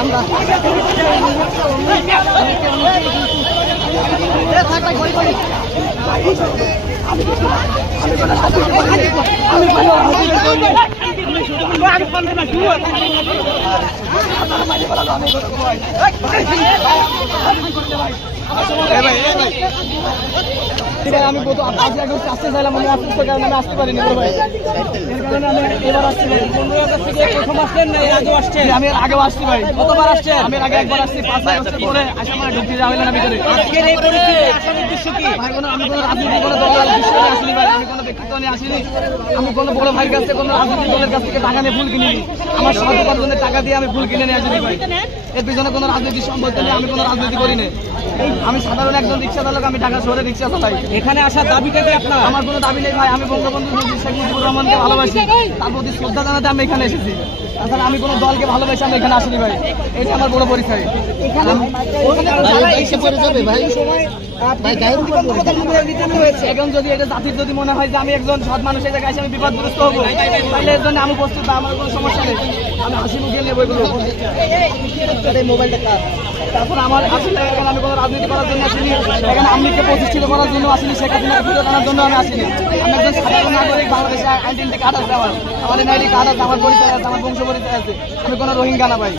আমরা ঘরে। ঠিক আছে, আমি গত আজ আগে আসতে চাইলাম আমি অসুস্থ কারণে আমি আসতে পারিনি বড় ভাই। এর কারণে আমি এবার আসতে পারি প্রথম আসলেন না এর আগেও আসছেন? আমি এর আগেও আসতে পারি কতবার আসছেন? আমি এর আগে একবার আসছি পাঁচ আগস্ট পরে আসে আমার ঢুকতে যাওয়া না ভিতরে। আজকের এই পরিস্থিতি আসার উদ্দেশ্য কি? ভাই কোনো আমি কোনো রাজনীতি কোনো দল বিষয়ে আসিনি ভাই আমি কোনো ব্যক্তিত্ব নিয়ে আসিনি আমি কোনো বড় ভাইয়ের কাছে কোনো রাজনৈতিক দলের কাছ থেকে টাকা নিয়ে ফুল কিনিনি। আমার উপার্জনের টাকা দিয়ে আমি ফুল কিনে নিয়ে আসিনি ভাই। এর পিছনে কোনো রাজনীতি সম্পর্ক নিয়ে আমি কোনো রাজনীতি করি না আমি সাধারণ একজন রিক্সা চালক আমি ঢাকা শহরে রিক্সা চালাই এখানে আসার দাবিটা কি আপনার? আমার কোনো দাবি নেই ভাই আমি বঙ্গবন্ধু শেখ মুজিবুর রহমানকে ভালোবাসি। তার প্রতি শ্রদ্ধা জানাতে আমি এখানে এসেছি। তাছাড়া আমি কোনো দলকে ভালোবাসি আমি এখানে আসিনি ভাই। এটা আমার বড় পরিচয়। এখন যদি এটা জাতির যদি মনে হয় যে আমি একজন সৎ মানুষ এই জায়গায় এসে আমি বিপদগ্রস্ত হব তাহলে এর জন্য আমি প্রস্তুত আমার কোনো সমস্যা নেই। আমি কোন মুখে নেব এগুলো মোবাইলটা তারপর আমার আসলে এখানে আমি কোনো রাজনীতি করার জন্য আসিনি। এখানে আমলিকে প্রতিষ্ঠিত করার জন্য আসিনি শেখ হাসিনাকে ফিরে আনার জন্য আমি আসিনি। আমি একজন সাধারণ নাগরিক বাংলাদেশে আইডেন্টি কার্ড আছে আমার। আমার এনআইডি কার্ড আছে আমার পরিচয় আছে আমার বংশ পরিচয় আছে। আমি কোনো রোহিঙ্গা না ভাই।